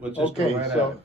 Let's just go right at it.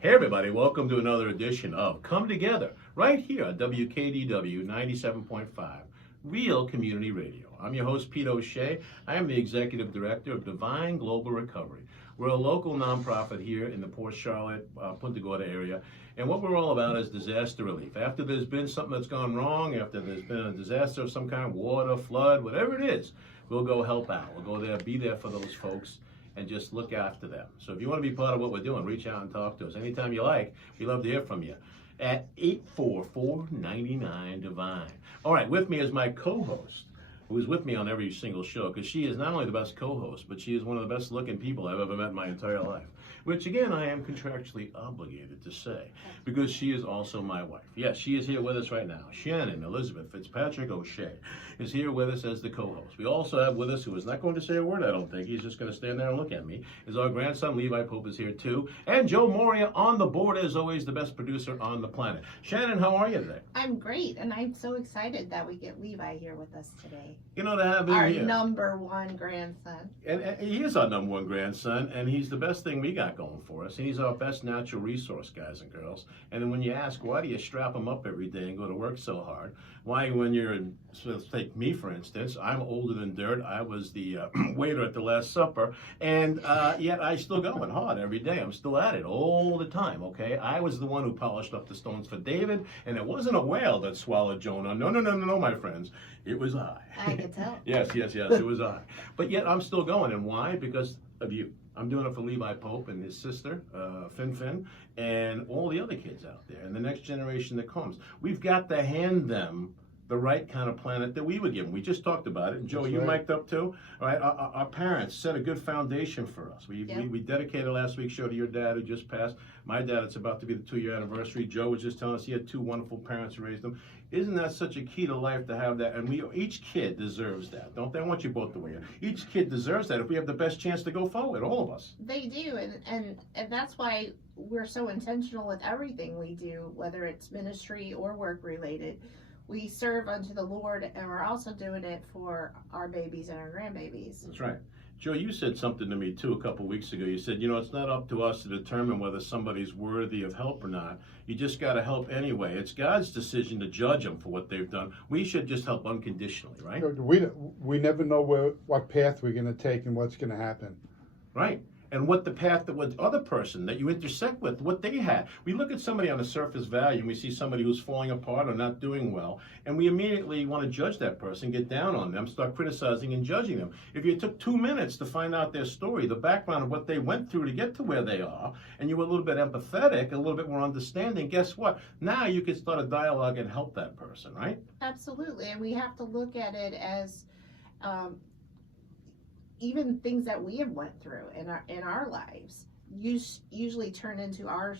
Hey everybody, welcome to another edition of Come Together, right here at WKDW 97.5, Real Community Radio. I'm your host, Pete O'Shea. I am the Executive Director of Divine Global Recovery. We're a local nonprofit here in the Port Charlotte, Punta Gorda area, and what we're all about is disaster relief. After there's been something that's gone wrong, after there's been a disaster of some kind, water, flood, whatever it is, we'll go help out. We'll go there, be there for those folks, and just look after them. So if you want to be part of what we're doing, reach out and talk to us anytime you like. We love to hear from you at 844-99-DIVINE. All right, with me is my co-host, who is with me on every single show, because she is not only the best co-host, but she is one of the best looking people I've ever met in my entire life, which again, I am contractually obligated to say, because she is also my wife. Yes, she is here with us right now. Shannon Elizabeth Fitzpatrick O'Shea is here with us as the co-host. We also have with us, who is not going to say a word, I don't think, he's just going to stand there and look at me, is our grandson, Levi Pope is here too, and Joe Moria on the board, as always, the best producer on the planet. Shannon, how are you today? I'm great, and I'm so excited that we get Levi here with us today. You know, to have him Our here. number one grandson. And he is our number one grandson, and he's the best thing we got going for us. And he's our best natural resource, guys and girls. And then when you ask, why do you strap him up every day and go to work so hard? Why, when you're, so let's take me for instance, I'm older than dirt. I was the waiter at the Last Supper, and yet I still going hard every day. I'm still at it all the time, okay? I was the one who polished up the stones for David, and it wasn't a whale that swallowed Jonah. No, my friends. It was I. I could tell. Yes, it was I. But yet I'm still going, and why? Because of you. I'm doing it for Levi Pope and his sister, Fin, and all the other kids out there, and the next generation that comes. We've got to hand them the right kind of planet that we were given. We just talked about it, and Joe, you mic'd up too. All right, our parents set a good foundation for us. We dedicated last week's show to your dad who just passed. My dad, it's about to be the 2-year anniversary. Joe was just telling us he had 2 wonderful parents who raised him. Isn't that such a key to life to have that? And each kid deserves that, don't they? I want you both to weigh in. Each kid deserves that if we have the best chance to go forward, all of us. They do, and that's why we're so intentional with everything we do, whether it's ministry or work related. We serve unto the Lord, and we're also doing it for our babies and our grandbabies. That's right. Joe, you said something to me too a couple weeks ago. You said, it's not up to us to determine whether somebody's worthy of help or not. You just got to help anyway. It's God's decision to judge them for what they've done. We should just help unconditionally, right? We never know what path we're going to take and what's going to happen. Right. And what the path that what other person that you intersect with, what they had. We look at somebody on the surface value and we see somebody who's falling apart or not doing well, and we immediately want to judge that person, get down on them, start criticizing and judging them. If you took 2 minutes to find out their story, the background of what they went through to get to where they are, and you were a little bit empathetic, a little bit more understanding, guess what? Now you can start a dialogue and help that person, right? Absolutely, and we have to look at it as even things that we have went through in our lives usually turn into our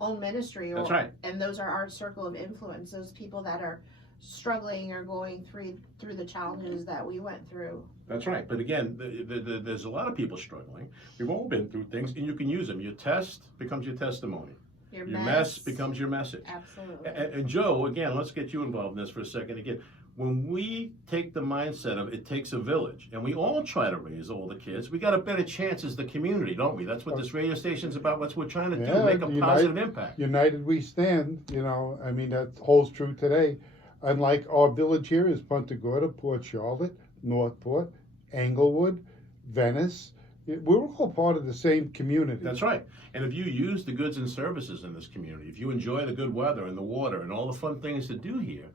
own ministry. That's right. And those are our circle of influence. Those people that are struggling or going through the challenges that we went through. That's right. But again, there's a lot of people struggling. We've all been through things, and you can use them. Your test becomes your testimony. Your mess becomes your message. Absolutely. And Joe, again, let's get you involved in this for a second. Again, when we take the mindset of it takes a village, and we all try to raise all the kids, we got a better chance as the community, don't we? That's what this radio station's about. That's what we're trying to do, make a positive impact. United we stand, that holds true today. Unlike our village here is Punta Gorda, Port Charlotte, Northport, Englewood, Venice. We're all part of the same community. That's right. And if you use the goods and services in this community, if you enjoy the good weather and the water and all the fun things to do here,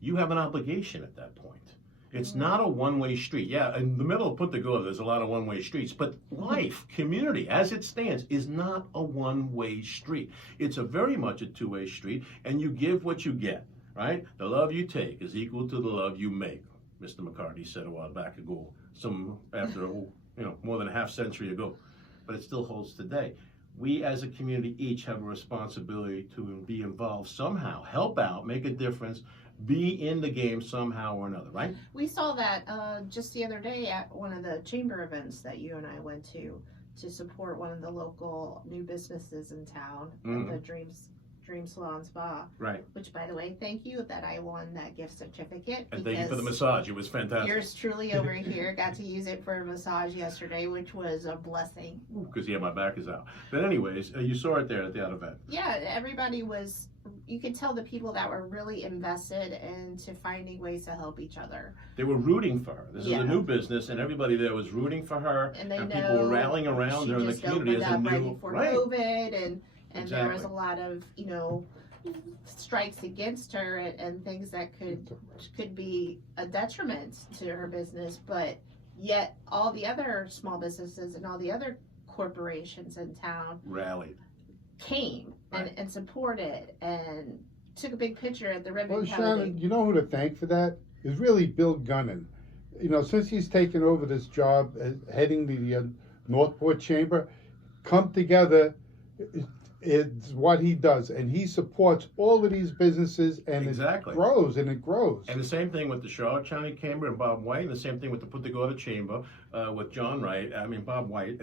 you have an obligation at that point. It's not a one-way street. Yeah, in the middle of Punta Gorda, there's a lot of one-way streets, but life, community, as it stands, is not a one-way street. It's a very much a two-way street, and you give what you get, right? The love you take is equal to the love you make, Mr. McCartney said a while back ago, more than a half century ago, but it still holds today. We as a community each have a responsibility to be involved somehow, help out, make a difference, be in the game somehow or another, right? We saw that just the other day at one of the chamber events that you and I went to support one of the local new businesses in town, the Dream Salon Spa. Right. Which, by the way, thank you that I won that gift certificate. And thank you for the massage. It was fantastic. Yours truly over here got to use it for a massage yesterday, which was a blessing. Because, yeah, my back is out. But anyways, you saw it there at that event. Yeah, everybody was, you could tell the people that were really invested into finding ways to help each other. They were rooting for her. This is a new business, and everybody there was rooting for her. And they people were rallying around her in the community as a new, right before COVID, and exactly. There was a lot of, strikes against her and things that could be a detriment to her business, but yet all the other small businesses and all the other corporations in town rallied, came right. and supported and took a big picture at the ribbon Well, cutting. Shannon, you know who to thank for that is really Bill Gunnan. Since he's taken over this job as heading the Northport Chamber, come together. It's what he does, and he supports all of these businesses, and exactly. It grows and it grows. And the same thing with the Charlotte County Chamber and Bob White, and the same thing with the Punta Gorda Chamber with John Wright,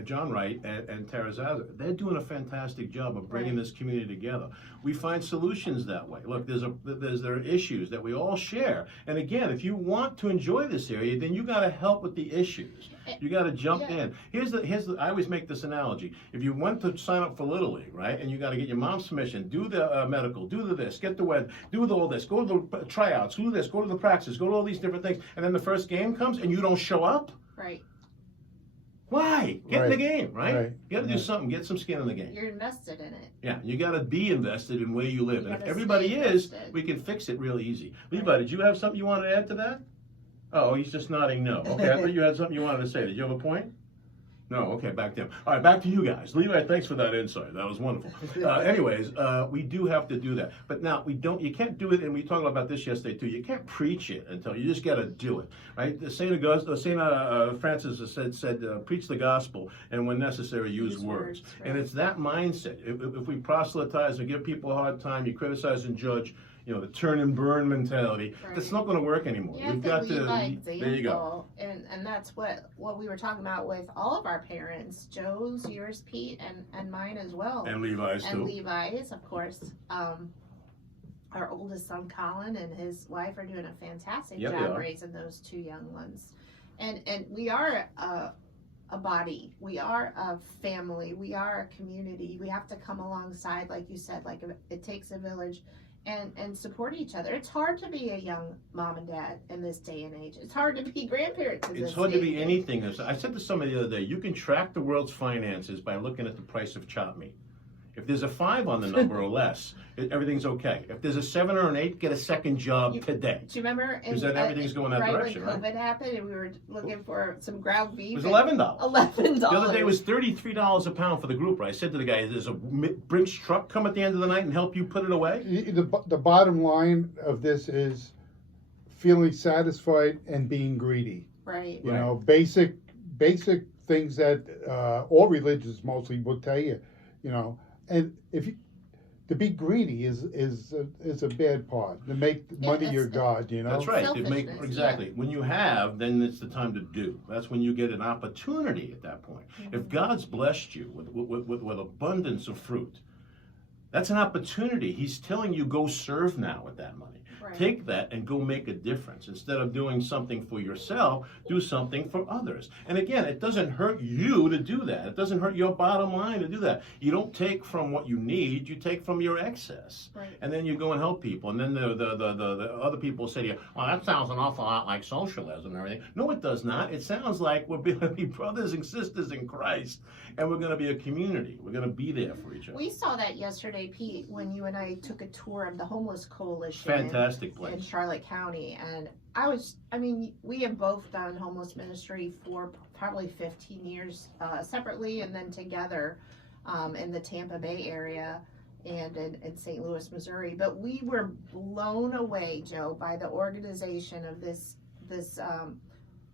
John Wright, and Tara Zaza. They're doing a fantastic job of bringing this community together. We find solutions that way. Look, there are issues that we all share, and again, if you want to enjoy this area, then you got to help with the issues. You got to jump in. Here's the. I always make this analogy. If you went to sign up for Little League, right, and you got to get your mom's permission, do the medical, do the this, get the wed, do all this, go to the tryouts, do this, go to the practice, go to all these different things, and then the first game comes and you don't show up. Right. Why? Get in the game, right? You got to do Right. something. Get some skin in the game. You're invested in it. Yeah, you got to be invested in where you live, You and if gotta everybody stay is, invested. we can fix it really easy. Levi, did you have something you wanted to add to that? Oh, he's just nodding no. Okay, I thought you had something you wanted to say. Did you have a point? No, okay, back to him. All right, back to you guys. Levi, thanks for that insight. That was wonderful. Anyways, we do have to do that. But now, you can't do it, and we talked about this yesterday too, you can't preach it until you just got to do it, right? St. Francis said preach the gospel, and when necessary, use words. Right. And it's that mindset. If we proselytize and give people a hard time, you criticize and judge, the turn and burn mentality, that's not going to work anymore. Yeah, We've got to, example, there you go. And that's what we were talking about with all of our parents, Joe's, yours, Pete, and mine as well. And Levi's too. And Levi's, of course. Our oldest son, Colin, and his wife are doing a fantastic job raising those two young ones. And we are a body. We are a family. We are a community. We have to come alongside, like you said, like it takes a village. And support each other. It's hard to be a young mom and dad in this day and age. It's hard to be grandparents in this It's hard to be day. anything. I said to somebody the other day, you can track the world's finances by looking at the price of chopped meat. If there's a 5 on the number or less, everything's okay. If there's a 7 or an 8, get a second job today. Do you remember? Because then everything's going that direction, when COVID happened and we were looking for some ground beef. It was $11. $11. The other day it was $33 a pound for the group. I said to the guy, "There's a Brinks truck come at the end of the night and help you put it away." The bottom line of this is feeling satisfied and being greedy. Right. You know, basic things that all religions mostly will tell you. And to be greedy is a bad part. To make money your god, That's right. Selfishness, When you have, then it's the time to do. That's when you get an opportunity at that point. Mm-hmm. If God's blessed you with abundance of fruit, that's an opportunity. He's telling you, go serve now with that money. Right. Take that and go make a difference. Instead of doing something for yourself, do something for others. And again, it doesn't hurt you to do that. It doesn't hurt your bottom line to do that. You don't take from what you need, you take from your excess. Right. And then you go and help people. And then the other people say to you, well, that sounds an awful lot like socialism and everything. No, it does not. It sounds like we're going to be brothers and sisters in Christ, and we're going to be a community. We're going to be there for each other. We saw that yesterday, Pete, when you and I took a tour of the Homeless Coalition. Fantastic in place. Charlotte County. And we have both done homeless ministry for probably 15 years separately and then together in the Tampa Bay area and in St. Louis, Missouri. But we were blown away, Joe, by the organization of this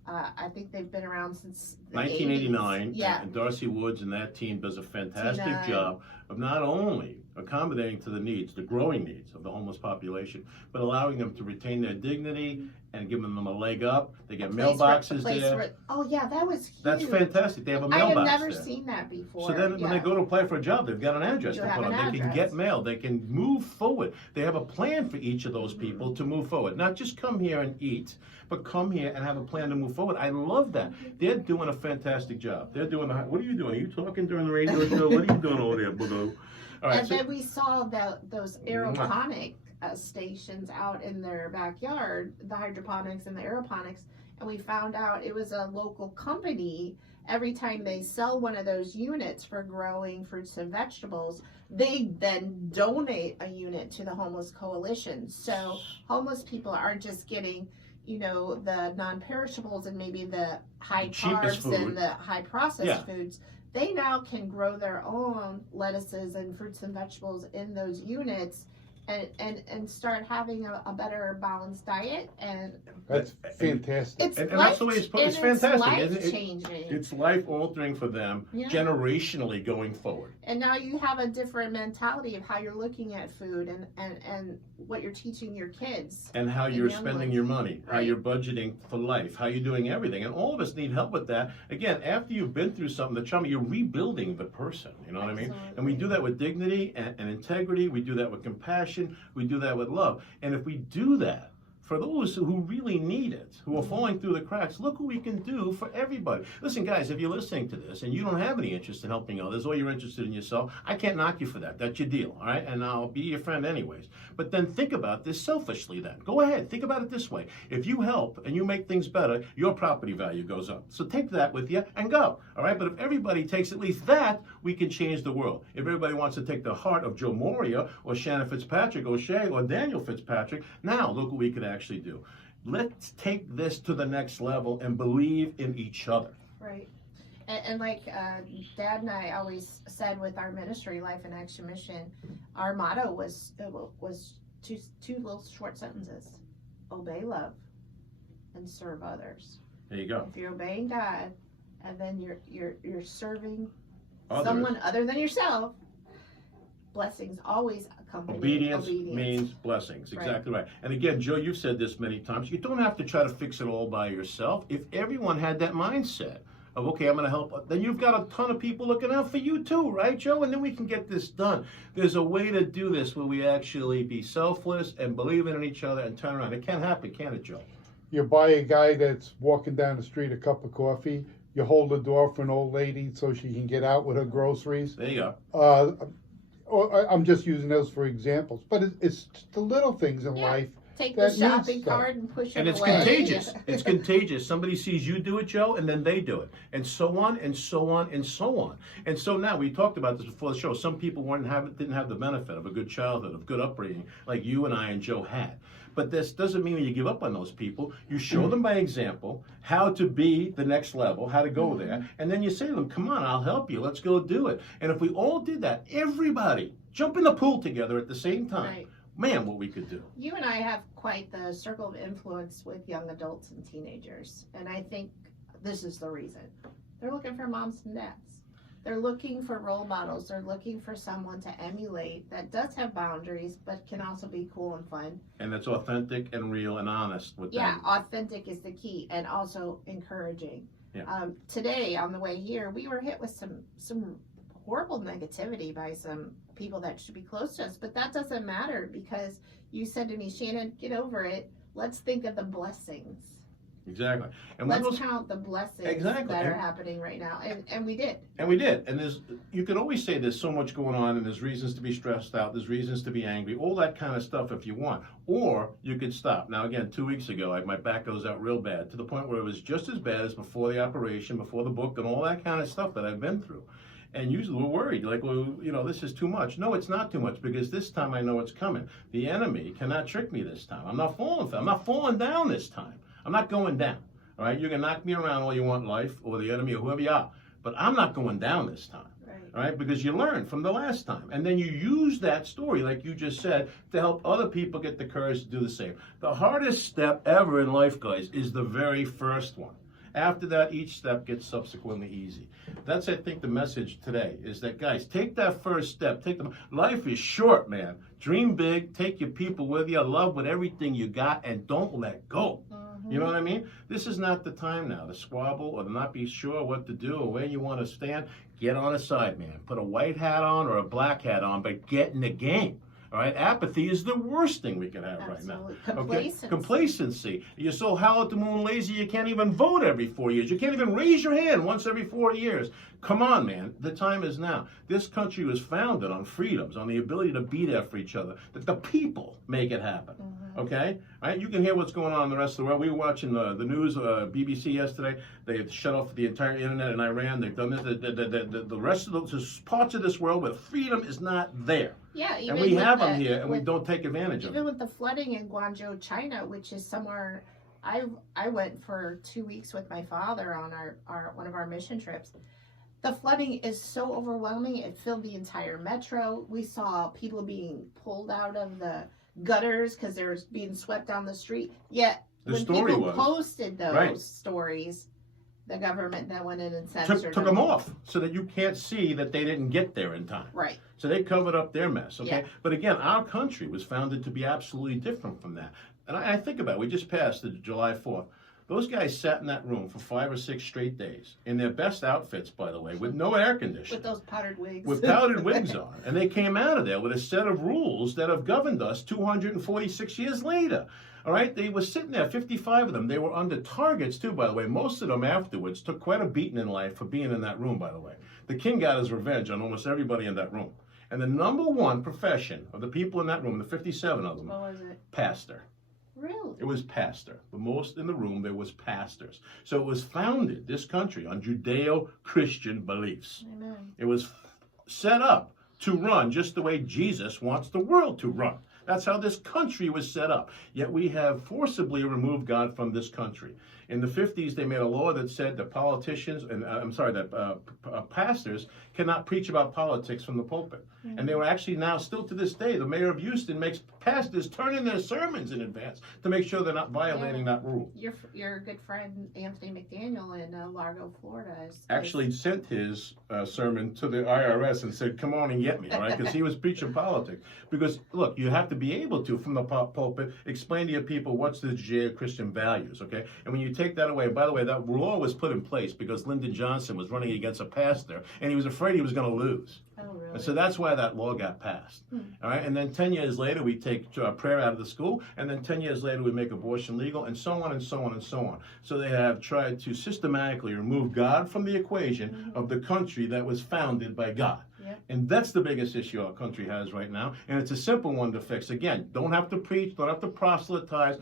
I think they've been around since the 1989. 80s. Yeah. And Darcy Woods and that team does a fantastic job of not only accommodating to the needs, the growing needs of the homeless population, but allowing them to retain their dignity and giving them a leg up. They get mailboxes there. Oh yeah, that was huge. That's fantastic. They have a I mailbox had never there. seen that before. So then when they go to apply for a job, they've got an address You to have put an on. They can address. get mail. They can move forward. They have a plan for each of those people to move forward. Not just come here and eat, but come here and have a plan to move forward. I love that. They're doing a fantastic job. They're doing what are you doing? Are you talking during the radio show? What are you doing over there, Boo? All right, and then we saw those aeroponic stations out in their backyard, the hydroponics and the aeroponics, and we found out it was a local company. Every time they sell one of those units for growing fruits and vegetables, they then donate a unit to the homeless coalition. So homeless people aren't just getting, the non-perishables and maybe the high carbs and the high processed foods. They now can grow their own lettuces and fruits and vegetables in those units and start having a better balanced diet. And that's fantastic. And that's the way it's fantastic. Life-changing. It's life-altering for them, generationally going forward. And now you have a different mentality of how you're looking at food and what you're teaching your kids. And how you're spending your money, how you're budgeting for life, how you're doing everything. And all of us need help with that. Again, after you've been through something, the trauma, you're rebuilding the person. You know what I mean? And we do that with dignity and integrity. We do that with compassion. We do that with love. And if we do that, for those who really need it, who are falling through the cracks, look what we can do for everybody. Listen, guys, if you're listening to this and you don't have any interest in helping others or you're interested in yourself, I can't knock you for that. That's your deal, all right? And I'll be your friend anyways. But then think about this selfishly then. Go ahead. Think about it this way. If you help and you make things better, your property value goes up. So take that with you and go, all right? But if everybody takes at least that, we can change the world. If everybody wants to take the heart of Joe Moria or Shannon Fitzpatrick or Shay or Daniel Fitzpatrick, now look what we could actually do. Let's take this to the next level and believe in each other. Right. And like Dad and I always said with our ministry, Life in Action Mission, our motto was two little short sentences: obey, love, and serve others. There you go. If you're obeying God, and then you're serving Others. Someone other than yourself, blessings always accompany obedience. Means blessings. Exactly right. And again, Joe, you've said this many times. You don't have to try to fix it all by yourself. If everyone had that mindset of, okay, I'm going to help, then you've got a ton of people looking out for you too, right, Joe? And then we can get this done. There's a way to do this where we actually be selfless and believe in each other and turn around. It can happen, can't it, Joe? You buy a guy that's walking down the street a cup of coffee. You hold the door for an old lady so she can get out with her groceries. There you go. I'm just using those for examples, but it's the little things in life. Take the shopping cart and push it away. And it's contagious. It's contagious. Somebody sees you do it, Joe, and then they do it. And so on, and so on, and so on. And so now, we talked about this before the show, some people didn't have the benefit of a good childhood, of good upbringing, like you and I and Joe had. But this doesn't mean you give up on those people. You show them by example how to be the next level, how to go there, and then you say to them, come on, I'll help you. Let's go do it. And if we all did that, everybody jump in the pool together at the same time. Right. Man, what we could do. You and I have quite the circle of influence with young adults and teenagers. And I think this is the reason. They're looking for moms and dads. They're looking for role models. They're looking for someone to emulate that does have boundaries, but can also be cool and fun. And that's authentic and real and honest with them. Yeah, authentic is the key, and also encouraging. Yeah. Today, on the way here, we were hit with some horrible negativity by some people that should be close to us, but that doesn't matter, because you said to me, Shannon, get over it. Let's think of the blessings. Exactly. And let's count the blessings that are happening right now. And we did. And we did. And you can always say there's so much going on and there's reasons to be stressed out, there's reasons to be angry, all that kind of stuff if you want. Or you could stop. Now, again, 2 weeks ago, my back goes out real bad, to the point where it was just as bad as before the operation, before the book, and all that kind of stuff that I've been through. And usually we're worried, like, well, this is too much. No, it's not too much, because this time I know it's coming. The enemy cannot trick me this time. I'm not falling down this time. I'm not going down. All right, you can knock me around all you want in life, or the enemy, or whoever you are, but I'm not going down this time. Right. All right, because you learned from the last time, and then you use that story, like you just said, to help other people get the courage to do the same. The hardest step ever in life, guys, is the very first one. After that, each step gets subsequently easy. That's, I think, the message today is that, guys, take that first step. Life is short, man. Dream big, take your people with you, love with everything you got, and don't let go. You know what I mean? This is not the time now to squabble or to not be sure what to do or where you want to stand. Get on a side, man. Put a white hat on or a black hat on, but get in the game. All right, apathy is the worst thing we can have right now. Complacency. Complacency. You're so hell at the moon lazy you can't even vote every 4 years. You can't even raise your hand once every 4 years. Come on, man. The time is now. This country was founded on freedoms, on the ability to be there for each other. That the people make it happen. Okay? All right, you can hear what's going on in the rest of the world. We were watching the news, BBC yesterday. They shut off the entire internet in Iran. They've done this. The rest of those parts of this world where freedom is not there. Yeah, even and we have them here, and we don't take advantage of even them. with the flooding in Guangzhou, China, which is somewhere I went for 2 weeks with my father on our one of our mission trips. The flooding is so overwhelming; it filled the entire metro. We saw people being pulled out of the gutters because they were being swept down the street. Yet when people posted those stories, the government then went in and censored took them off so that you can't see that they didn't get there in time. Right. So they covered up their mess, okay? Yeah. But again, our country was founded to be absolutely different from that. And I think about it. We just passed the July 4th. Those guys sat in that room for 5 or 6 straight days in their best outfits, by the way, with no air conditioning. With those powdered wigs. With powdered wigs on. And they came out of there with a set of rules that have governed us 246 years later. All right, they were sitting there, 55 of them. They were under targets, too, by the way. Most of them afterwards took quite a beating in life for being in that room, by the way. The king got his revenge on almost everybody in that room. And the number one profession of the people in that room, the 57 of them, what was it? Pastor. Really? It was pastor. The most in the room, there was pastors. So it was founded, this country, on Judeo-Christian beliefs. Amen. It was set up to run just the way Jesus wants the world to run. That's how this country was set up. Yet we have forcibly removed God from this country. In the 50s, they made a law that said that politicians, and pastors cannot preach about politics from the pulpit. Mm-hmm. And they were actually now, still to this day, the mayor of Houston makes pastors turn in their sermons in advance to make sure they're not violating that rule. Your good friend Anthony McDaniel in Largo, Florida, actually sent his sermon to the IRS and said, "Come on and get me," all right? Because he was preaching politics. Because look, you have to be able to, from the pulpit, explain to your people what's the Judeo-Christian values, okay? And when you take that away, by the way, that law was put in place because Lyndon Johnson was running against a pastor, and he was afraid he was going to lose. Oh, really? And so that's why that law got passed. All right, and then 10 years later, we take prayer out of the school, and then 10 years later, we make abortion legal, and so on and so on and so on. So they have tried to systematically remove God from the equation of the country that was founded by God. Yep. And that's the biggest issue our country has right now, and it's a simple one to fix. Again, don't have to preach, don't have to proselytize.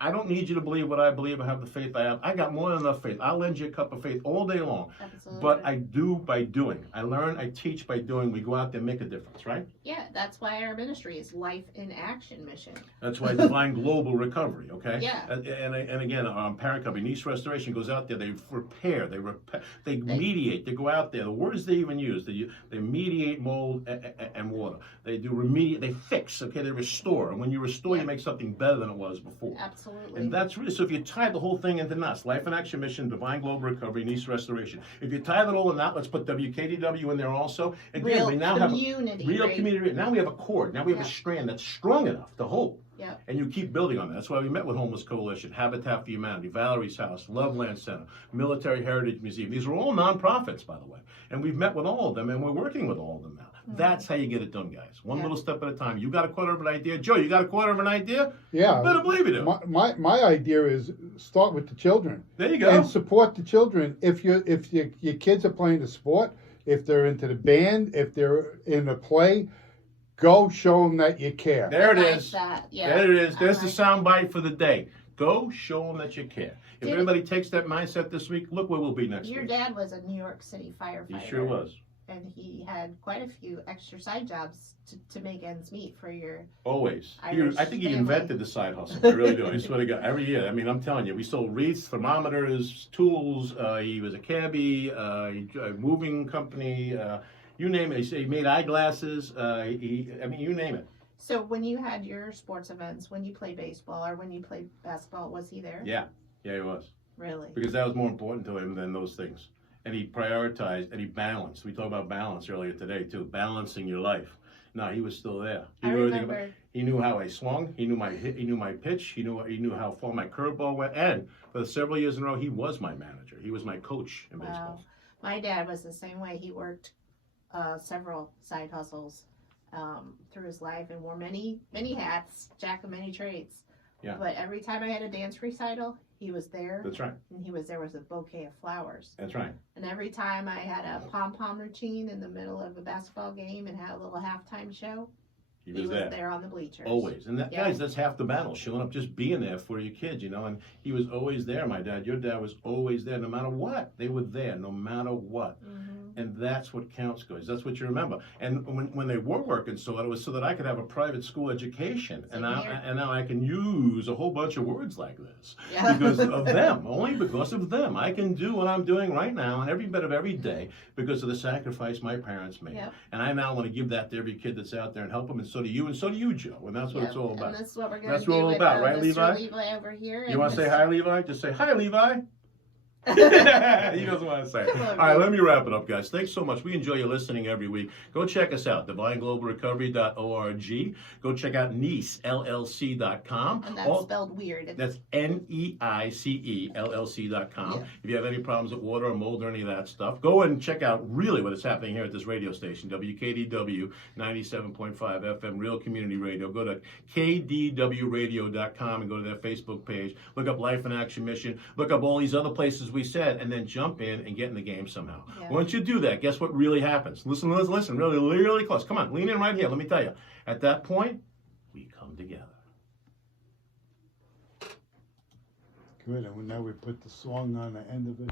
I don't need you to believe what I believe or have the faith I have. I got more than enough faith. I'll lend you a cup of faith all day long. Absolutely. But I do by doing. I learn, I teach by doing. We go out there and make a difference, right? Yeah, that's why our ministry is Life in Action Mission. That's why Divine Global Recovery, okay? Yeah. And again, Parent Company, Niche Restoration goes out there. They repair, they mediate. They go out there. The words they even use, they mediate mold and water. They do remediate, they fix, okay? They restore. And when you restore, you make something better than it was before. Absolutely. And that's really, so if you tie the whole thing into knots, Life in Action Mission, Divine Global Recovery, Niche Restoration. If you tie that all in knot, let's put WKDW in there also. Again, we now have real community. Now we have a cord. Now we have a strand that's strong enough to hold. Yep. And you keep building on that. That's why we met with Homeless Coalition, Habitat for Humanity, Valerie's House, Loveland Center, Military Heritage Museum. These are all nonprofits, by the way. And we've met with all of them, and we're working with all of them now. That's how you get it done, guys. One little step at a time. You got a quarter of an idea. Joe, you got a quarter of an idea? Yeah. You better believe you do. My idea is start with the children. There you go. And support the children. If your kids are playing a sport, if they're into the band, if they're in a play, go show them that you care. There it is. Yeah. There it is. There's the sound bite for the day. Go show them that you care. If everybody takes that mindset this week, look where we'll be next week. Your dad was a New York City firefighter. He sure was. And he had quite a few extra side jobs to make ends meet for your always. Irish I think he family. Invented the side hustle. I really do. I swear to God. Every year. I mean, I'm telling you, we sold wreaths, thermometers, tools. He was a cabbie, moving company. You name it. He made eyeglasses. You name it. So when you had your sports events, when you play baseball or when you play basketball, was he there? Yeah, he was. Really? because that was more important to him than those things. And he prioritized and he balanced. We talked about balance earlier today too, balancing your life. No, he was still there. He I knew everything about, remember. he knew how I swung. He knew my hit. He knew my pitch. He knew how far my curveball went. And for the several years in a row, he was my manager. He was my coach in Wow. baseball. My dad was the same way. He worked several side hustles through his life and wore many hats, jack of many trades. Yeah. But every time I had a dance recital, he was there. That's right. And he was there with a bouquet of flowers. That's right. And every time I had a pom-pom routine in the middle of a basketball game and had a little halftime show, He he was was there. there on the bleachers. Always. And that, Yeah. guys, that's half the battle. Showing up, just being there for your kids, you know. And he was always there, my dad. Your dad was always there, no matter what. They were there, no matter what. Mm-hmm. And that's what counts, guys. That's what you remember. And when they were working so hard, it was so that I could have a private school education. And now I can use a whole bunch of words like this Yeah. because of them. Only because of them. I can do what I'm doing right now and every bit of every day because of the sacrifice my parents made. Yep. And I now want to give that to every kid that's out there and help them. And so do you, Joe. And that's what Yep. it's all about. And that's what we're going to That's do what it's all with about, right, Mr. Levi? Levi over here. You want to say hi, Levi? Just say hi, Levi. He doesn't want to say it. Come on, All right, man. let me wrap it up, guys. Thanks so much. We enjoy you listening every week. Go check us out, divineglobalrecovery.org. Go check out NEICELLC.com. And that's spelled weird. That's NEICELLC.com. Yeah. If you have any problems with water or mold or any of that stuff, go and check out really what is happening here at this radio station, WKDW 97.5 FM, Real Community Radio. Go to KDWRadio.com and go to their Facebook page. Look up Life in Action Mission. Look up all these other places we said, and then jump in and get in the game somehow. Yeah. Once you do that, guess what really happens? Listen, really close. Come on, lean in right here. Let me tell you. At that point, we come together. Good, and now we put the song on the end of it.